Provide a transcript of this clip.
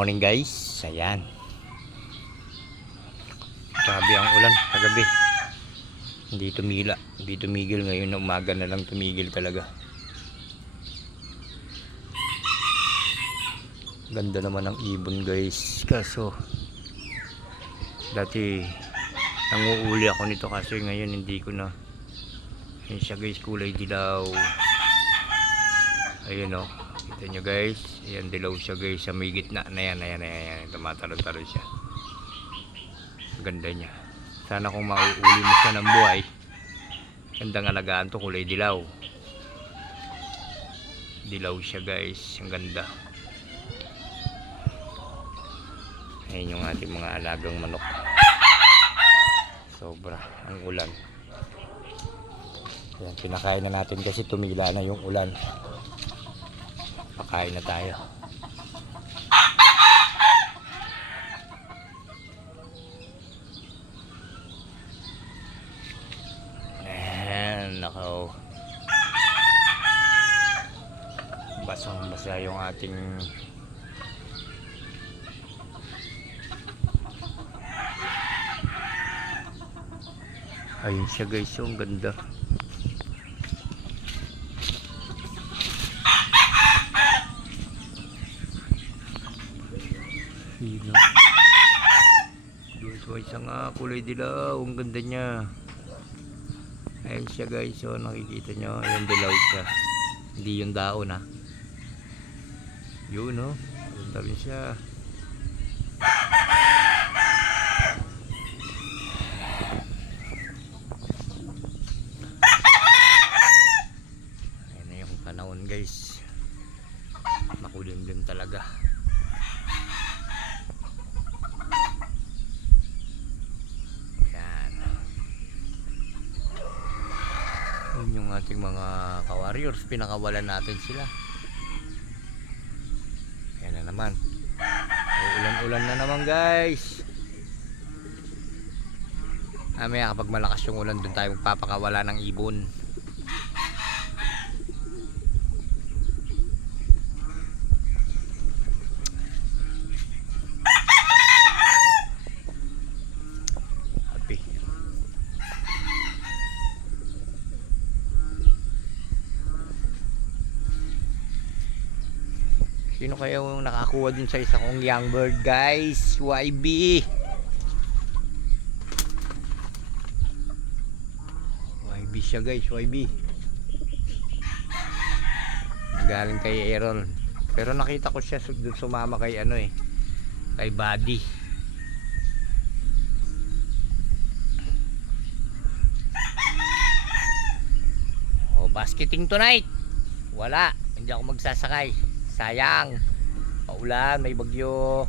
Morning guys, ayan. Grabe ang ulan kagabi. Hindi tumigil ngayon na umaga na lang tumigil talaga. Ganda naman ng ibon guys. Kaso dati nanguuli ako nito kasi ngayon hindi ko na. Ayan siya guys, kulay dilaw. Ayun o, kita nyo guys. Ayan dilaw siya guys, sa may gitna na yan. Ayan. Tumatalon-talon siya. Ganda niya. Sana kung mauuli mo siya ng buhay, gandang alagaan to, kulay dilaw. Dilaw siya guys, ang ganda. Ayan yung ating mga alagang manok. Sobra ang ulan. Ayan, pinakain na natin kasi tumila na yung ulan. Pakain na tayo. Nakaw, basang basa yung ating ayun siya guys, yung ganda. Hilo so isang kulay dilaw, ang ganda niya. Ayun siya guys, so nakikita nyo, ayun dilaw siya, hindi yung daon yun no, ganda rin siya. Ayun na yung panahon guys, makulimlim talaga. Yung ating mga ka-warriors, pinakawalan natin sila. Ayan na naman, ulan-ulan na naman guys. Mamaya kapag malakas yung ulan, dun tayo magpapakawala ng ibon. Sino kaya yung nakakuha dun sa isa kong young bird guys? YB siya guys, YB galing kay Aaron, pero nakita ko siya dun sumama kay kay Buddy. Basketing tonight, wala, hindi ako magsasakay. Sayang, paulan, may bagyo.